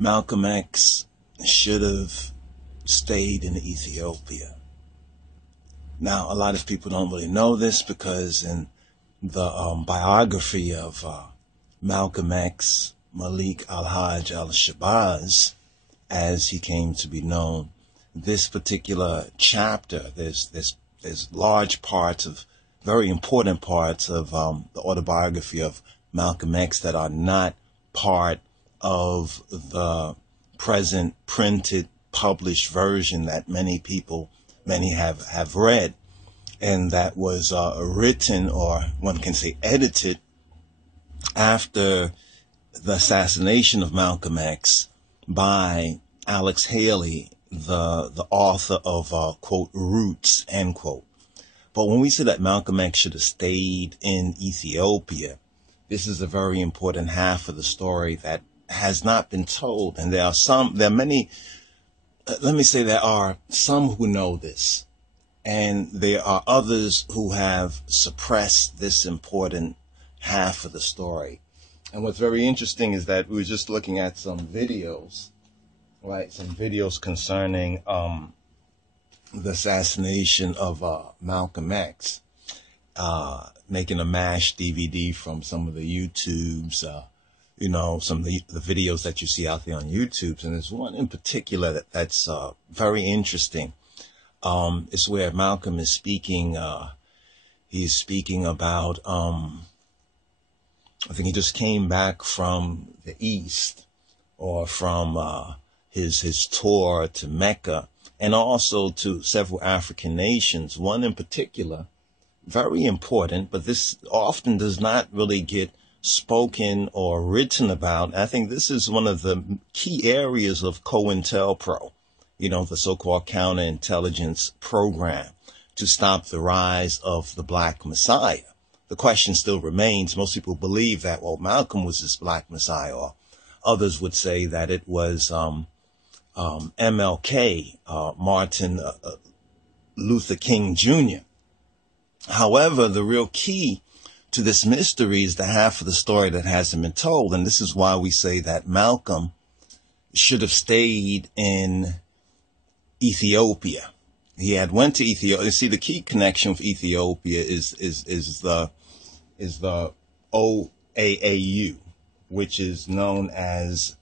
Malcolm X should have stayed in Ethiopia. Now, a lot of people don't really know this because in the biography of Malcolm X, Malik Al-Hajj al-Shabazz, as he came to be known, this particular chapter, there's large parts of, very important parts of the autobiography of Malcolm X that are not part of the present printed, published version that many have read, and that was written, or one can say edited, after the assassination of Malcolm X by Alex Haley, the author of quote, Roots, end quote. But when we say that Malcolm X should have stayed in Ethiopia, this is a very important half of the story that has not been told. And there are some who know this, and there are others who have suppressed this important half of the story. And what's very interesting is that we were just looking at some videos, right? Some videos concerning the assassination of Malcolm X, making a MASH DVD from some of the YouTubes, some of the videos that you see out there on YouTube. And there's one in particular that's very interesting. It's where Malcolm is speaking. He's speaking about, I think he just came back from the East, or from his tour to Mecca, and also to several African nations. One in particular, very important, but this often does not really get spoken or written about. I think this is one of the key areas of COINTELPRO, the so-called counterintelligence program to stop the rise of the Black Messiah. The question still remains. Most people believe that, well, Malcolm was this Black Messiah, or others would say that it was MLK, Martin Luther King Jr. However, the real key to this mystery is the half of the story that hasn't been told. And this is why we say that Malcolm should have stayed in Ethiopia. He had went to Ethiopia. You see, the key connection with Ethiopia is the OAAU, which is known as,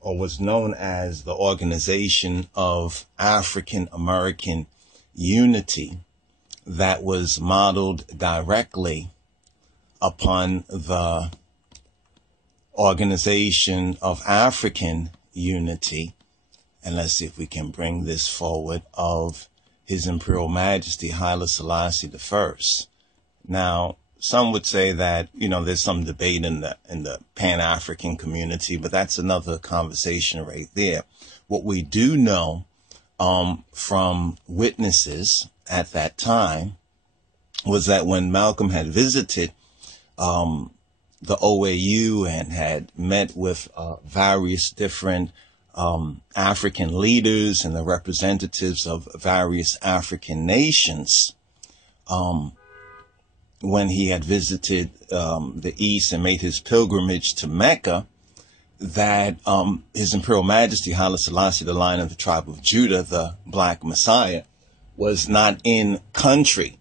or was known as, the Organization of African American Unity, that was modeled directly upon the Organization of African Unity. And let's see if we can bring this forward, of His Imperial Majesty Haile Selassie I. Now, some would say that, there's some debate in the Pan-African community, but that's another conversation right there. What we do know from witnesses at that time was that when Malcolm had visited the OAU and had met with various different African leaders and the representatives of various African nations, when he had visited the East and made his pilgrimage to Mecca, that His Imperial Majesty Haile Selassie, the Lion of the Tribe of Judah, the Black Messiah, was not in country.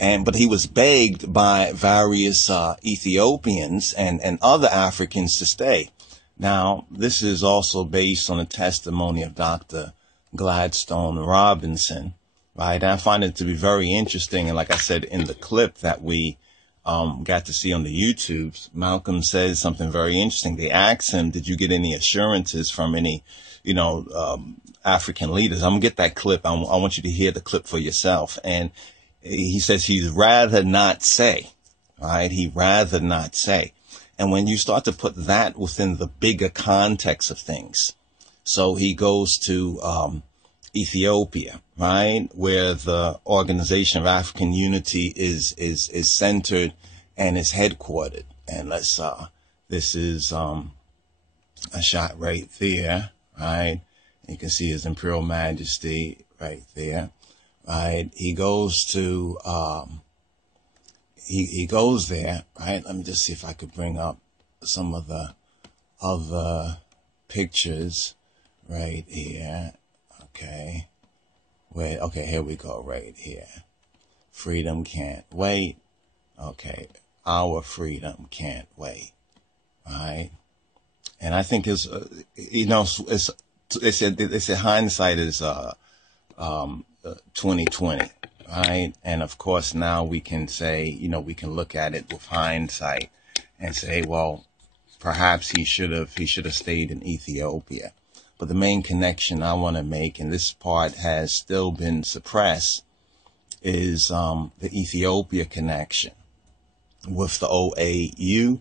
But he was begged by various Ethiopians and other Africans to stay. Now, this is also based on a testimony of Dr. Gladstone Robinson, right? And I find it to be very interesting. And like I said, in the clip that we got to see on the YouTubes, Malcolm says something very interesting. They asked him, did you get any assurances from any, African leaders? I'm going to get that clip. I want you to hear the clip for yourself. And he says he'd rather not say, right? He'd rather not say. And when you start to put that within the bigger context of things, so he goes to Ethiopia, right, where the Organization of African Unity is centered and is headquartered. And this is a shot right there, right? You can see His Imperial Majesty right there, right? He goes to he goes there, right? Let me just see if I could bring up some of the other pictures right here. Okay. Wait, okay, here we go right here. Freedom can't wait. Okay. Our freedom can't wait. Right. And I think it's, they said hindsight is, 2020. Right. And of course, now we can say, we can look at it with hindsight and say, well, perhaps he should have stayed in Ethiopia. But the main connection I want to make, and this part has still been suppressed, is the Ethiopia connection with the OAU,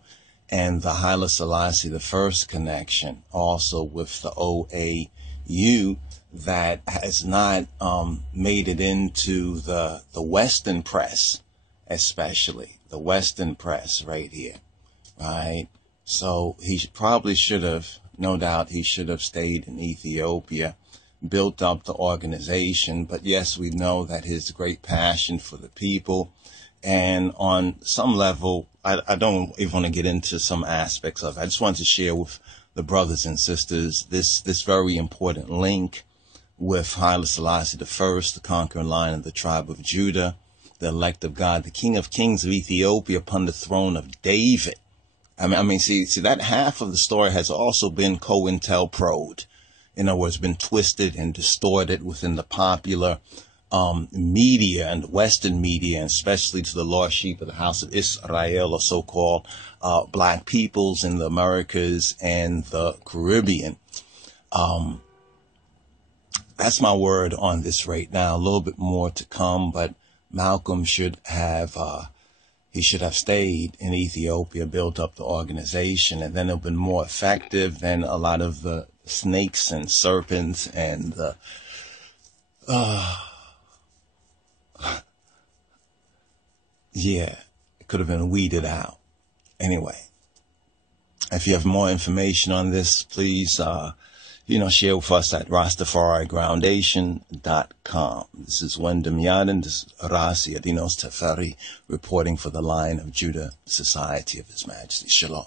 and the Haile Selassie I connection also with the OAU, that has not made it into the Western press, especially the Western press right here, right? So he probably should have, no doubt, he should have stayed in Ethiopia, built up the organization. But yes, we know that his great passion for the people, and on some level, I don't even want to get into some aspects of it. I just wanted to share with the brothers and sisters this very important link with Haile Selassie I, the conquering lion of the tribe of Judah, the elect of God, the King of Kings of Ethiopia upon the throne of David. I mean, see, that half of the story has also been COINTELPRO'd. In other words, been twisted and distorted within the popular media and Western media, and especially to the lost sheep of the house of Israel, or so-called black peoples in the Americas and the Caribbean. That's my word on this right now. A little bit more to come, but Malcolm should have stayed in Ethiopia, built up the organization, and then it would have been more effective than a lot of the snakes and serpents and the yeah, it could have been weeded out. Anyway, if you have more information on this, please, share with us at RasTafariGroundation.com. This is Wyndham Yadin, this is RasTafari reporting for the Lion of Judah Society of His Majesty. Shalom.